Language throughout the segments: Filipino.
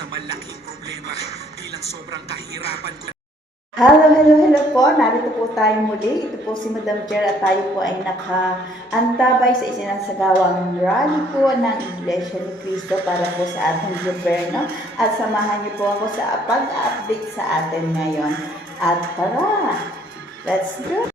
sa malaking problema. Bilang sobrang kahirapan ko. Hello po. Narito po tayo muli. Ito po si Madam Chair at tayo po ay nakaantabay sa isinasagawang rally po ng Iglesia ni Cristo para po sa ating gobyerno. At samahan niyo po ako sa pag-update sa atin ngayon. At tara! Let's go!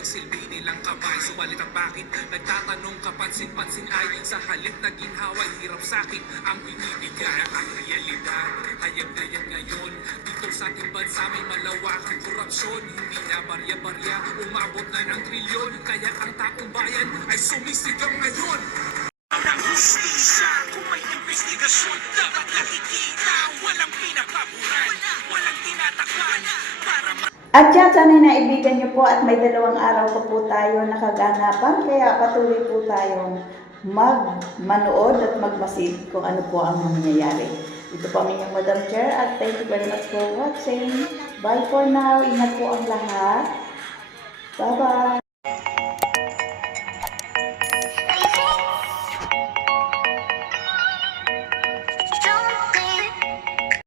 Magsilbi nilang kamay, subalit ang bakit nagtatanong kapansin-pansin ay sa halip na ginhaway hirap sakit ang binibigay. Ang realidad hayag na yan ngayon dito sa ating bansa, may malawakang korupsyon, hindi na barya-barya, umabot na ng trilyon, kaya ang taong bayan ay sumisigaw ngayon ng hustisya. Kung may investigasyon dapat nakikita, walang pinapaburan, walang tinatakpan para At yan, sana'y naibigan niyo po at may 2 araw pa po tayo nakaganapan, kaya patuloy po tayong manood at magmasid kung ano po ang mangyayari. Ito po ang inyong Madam Chair at thank you very much for watching. Bye for now. Ingat po ang lahat. Bye-bye.